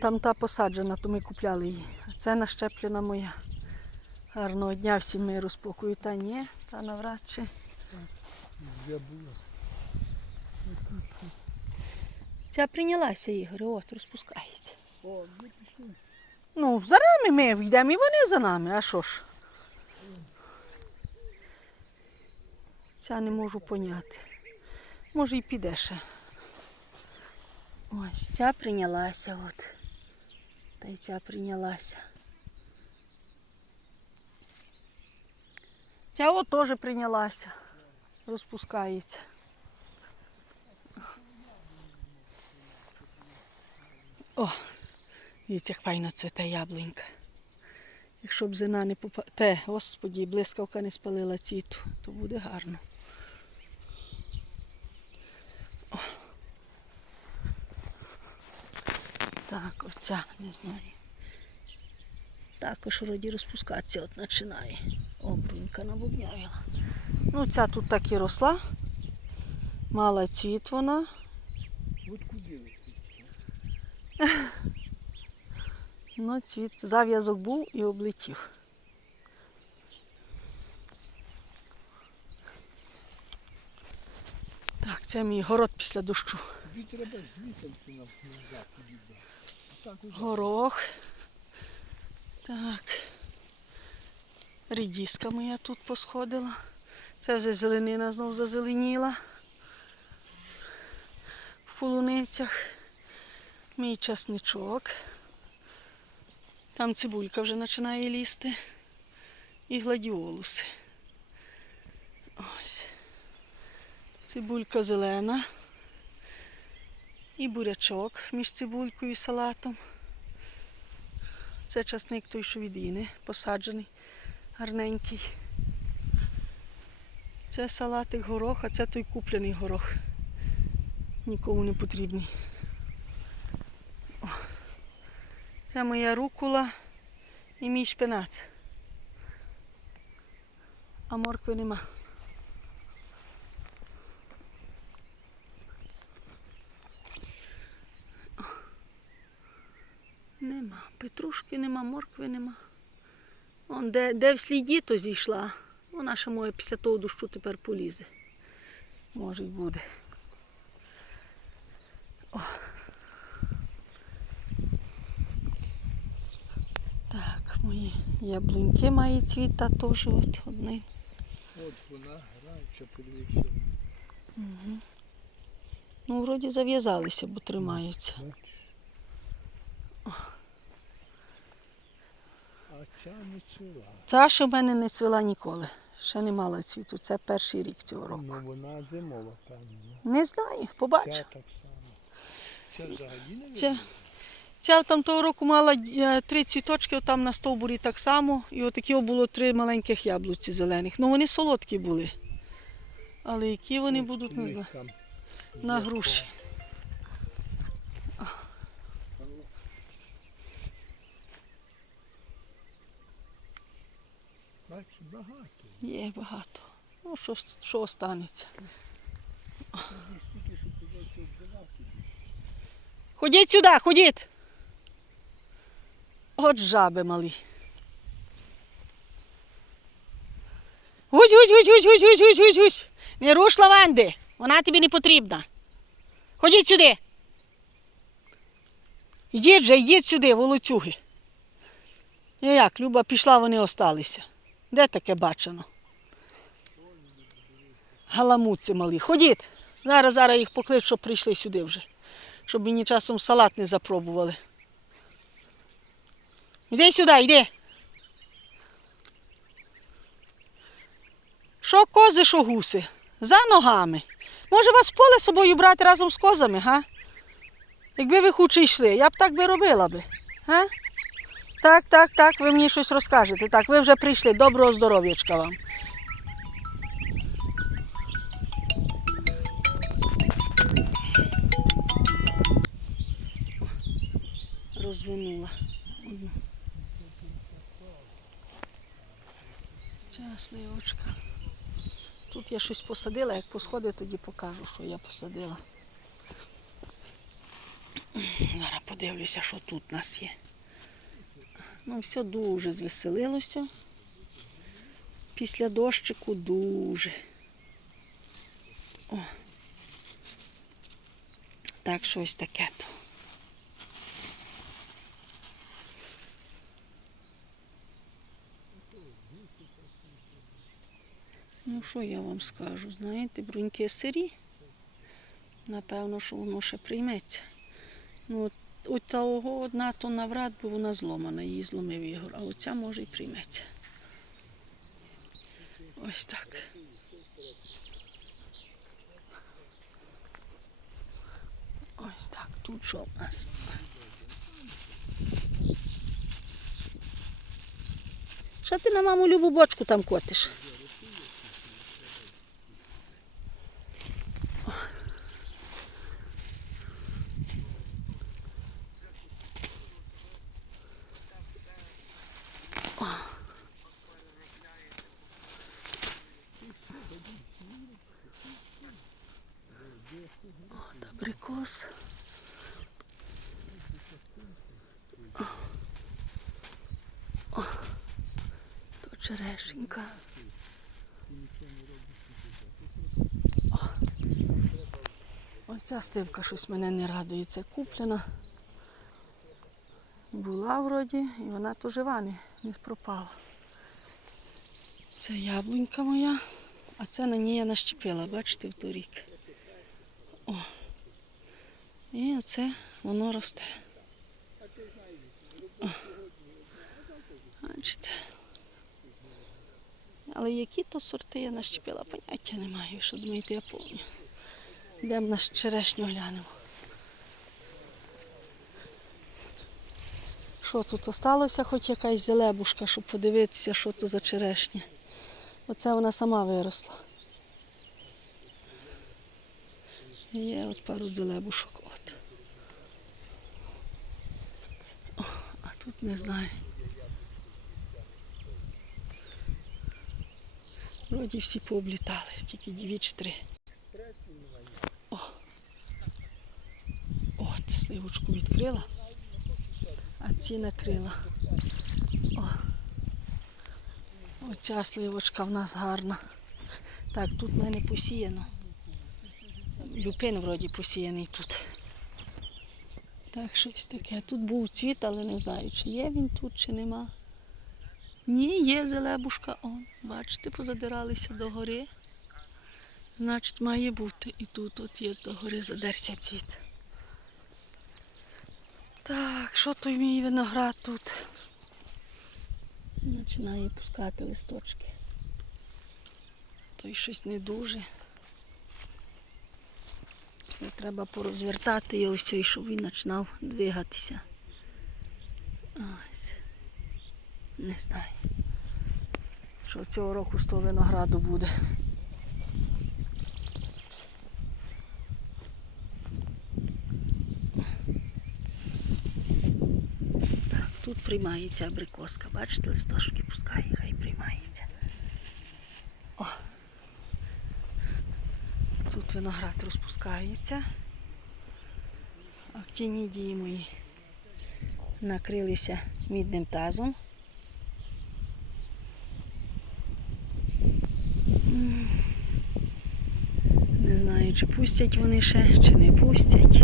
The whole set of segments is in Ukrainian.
Там та посаджена, то ми купляли її. Це нащеплена моя. Гарного дня всім миру, спокою. Та ні, та навряд чи. Ця прийнялася, Ігор, от розпускається. Ну, за нами ми йдемо і вони за нами, а що ж? Ця не можу поняти. Може і піде ще. Ось ця прийнялася от. Та й ця прийнялася. Ця от теж прийнялася. Розпускається. О, Дивіться, як файно цвіте яблунька. Якщо б зина не попа... Те, господі, блискавка не спалила цвіту, то буде гарно. Так, оця, не знаю. Також вроді розпускатися от починає. О, брунька набубнявила. Ну, ця тут так і росла. Мала цвіт вона. От куди? Ну, цвіт, зав'язок був і облетів. Так, це мій город після дощу. Тобі треба звідти на назад Горох. Так. Рідіска моя тут посходила. Це вже зеленина знов зазеленіла. В полуницях. Мій часничок. Там цибулька вже починає лізти. І гладіолуси. Ось. Цибулька зелена. І бурячок між цибулькою і салатом. Це часник той, що від Іни, посаджений, гарненький. Це салатик горох, а це той куплений горох. Нікому не потрібний. Це моя рукула і мій шпинат. А моркви нема. Нема. Петрушки нема, моркви нема. Он де, де в сліді, то зійшла. Вона ще моє після того дощу тепер полізе. Може й буде. О. Так, мої яблуньки мають цвіта теж от одні. От вона граюча, подивися. Ну, вроді зав'язалися, бо тримаються. А ця не ціла. Ця ще в мене не цвіла ніколи. Ще не мала цвіту. Це перший рік цього року. Ну вона зимова, певно. Не знаю, побачу. Ця так само. Це взагалі не Ця, ця там того року мала е, три цвіточки, там на стовбурі так само. І отакі було три маленьких яблуці зелених. Ну вони солодкі були. Але які вони будуть, не знаю. На є багато. Є багато. Ну, що, що останеться. Ходіть сюди, ходіть. От жаби малі. Гусь, гусь, гусь, гусь, гусь, гусь, гусь, гусь, гусь. Не руш лаванди, вона тобі не потрібна. Ходіть сюди. Йдіть же, йдіть сюди, волоцюги. Ну як, Люба пішла, вони осталися. Де таке бачено? Галамуці малі. Ходіть. Зараз, зараз їх поклич, щоб прийшли сюди вже. Щоб мені часом салат не запробували. Іди сюди, йди. Що кози, що гуси? За ногами. Може вас в поле з собою брати разом з козами, га? Якби ви хуче йшли, я б так би робила би. Га? Так, так, так, ви мені щось розкажете. Так, ви вже прийшли. Доброго здоров'ячка вам. Розвинула. одну. Ця сливочка. Тут я щось посадила, як посходить, тоді покажу, що я посадила. Зараз подивлюся, що тут у нас є. Ну, все дуже звеселилося. Після дощику дуже. О. Так, щось таке то. Ну, що я вам скажу? Знаєте, бруньки сирі. Напевно, що воно ще прийметься. Ну, от, от того одна то навряд, бо вона зломана, її зломив Ігор, а оця може і прийметься. Ось так. Ось так, тут що в нас? Що ти на маму любу бочку там котиш? От абрикос. О, то черешенька. О, Оця сливка щось мене не радує. Це куплена. Була вроді, і вона то жива, не, не пропала. Це яблунька моя, а це на ній я нащепила, бачите, в торік. І оце воно росте. О. Бачите. Але які то сорти я нащепила, поняття не маю, що думаєте, я помню. Йдемо на черешню глянемо. Що тут осталося, хоч якась зелебушка, щоб подивитися, що то за черешня. Оце вона сама виросла. Є от пару дзелебушок. От. О, а тут не знаю. Вроді всі пооблітали, тільки дві чи три. О. От, сливочку відкрила, а ці накрила. О. Оця сливочка в нас гарна. Так, тут в мене посіяно. Люпин вроді посіяний тут. Так, щось таке. Тут був цвіт, але не знаю, чи є він тут, чи нема. Ні, є зелебушка. О, бачите, позадиралися до гори. Значить, має бути. І тут от є до гори задерся цвіт. Так, що той мій виноград тут? Починає пускати листочки. Той щось не дуже. Треба порозвертати його все, щоб він починав двигатися. Ось. Не знаю. Що цього року з того винограду буде. Так, тут приймається абрикоска. Бачите, листочки пускає, хай приймається. О. Тут виноград розпускається. Актинідії мої накрилися мідним тазом. Не знаю, чи пустять вони ще, чи не пустять.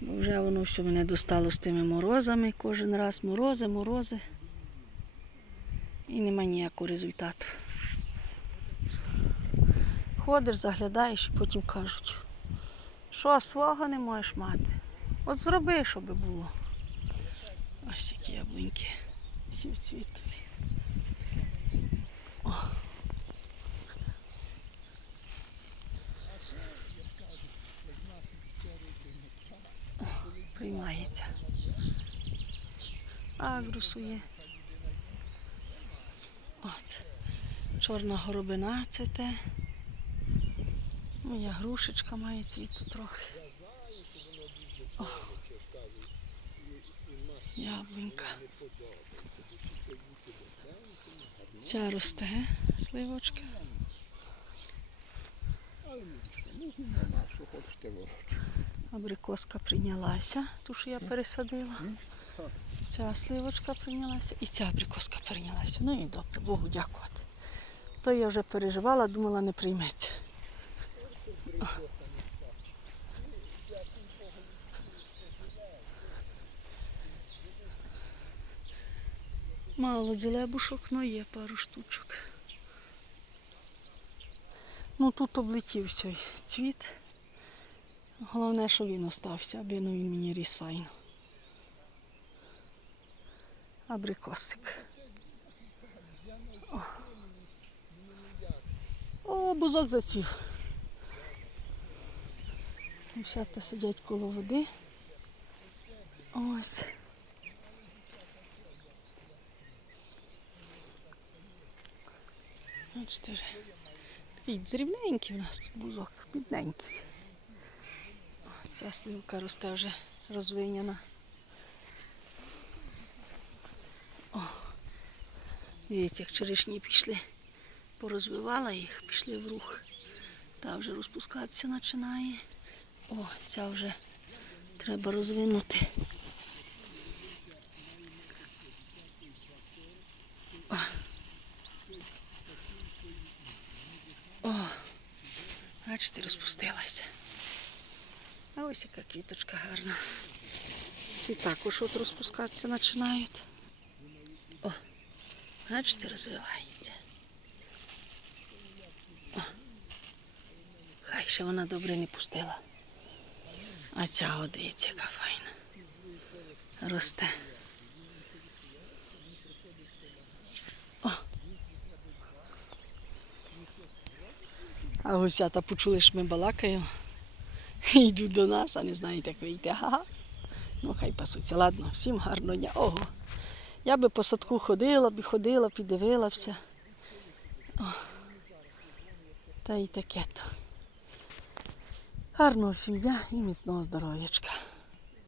Бо вже воно все мене достало з тими морозами. Кожен раз морози, морози. І нема ніякого результату. Ходиш, заглядаєш і потім кажуть, що свого не можеш мати. От зроби, щоб було. Ось які яблуньки. Всі цвітові. О. Приймається. Агрусу є. От. Чорна горобина цвіте. Моя грушечка має цвіту трохи. О. Яблунька. Ця росте сливочка. Абрикоска прийнялася, ту, що я пересадила. Ця сливочка прийнялася і ця абрикоска прийнялася. Ну і добре, Богу дякувати. То я вже переживала, думала, не прийметься. Мало дзелебушок, але є пару штучок. Ну тут облетів цей цвіт. Головне, що він остався, аби ну, він мені ріс файно. Абрикосик. О, О бузок зацвів. Дівчата сидять коло води. Ось. Бачите вже. Такий дрібненький у нас тут бузок, бідненький. Ця сливка росте вже розвиняна. О, дивіться, як черешні пішли. Порозвивала їх, пішли в рух. Та вже розпускатися починає. О, ця вже треба розвинути. О, бачите, розпустилася. А ось яка квіточка гарна. Ці також от розпускатися починають. О, бачите, розвивається. О, хай ще вона добре не пустила. А ця дивіться, яка файна. Росте. А гусята почули, що ми балакаємо. Йдуть до нас, а не знають, як вийти. Ага. Ну, хай пасуться. Ладно, всім гарного дня. Ого. Я би по садку ходила, би ходила, піддивилася. О. Та й таке то. Гарного всім дня і міцного здоров'ячка.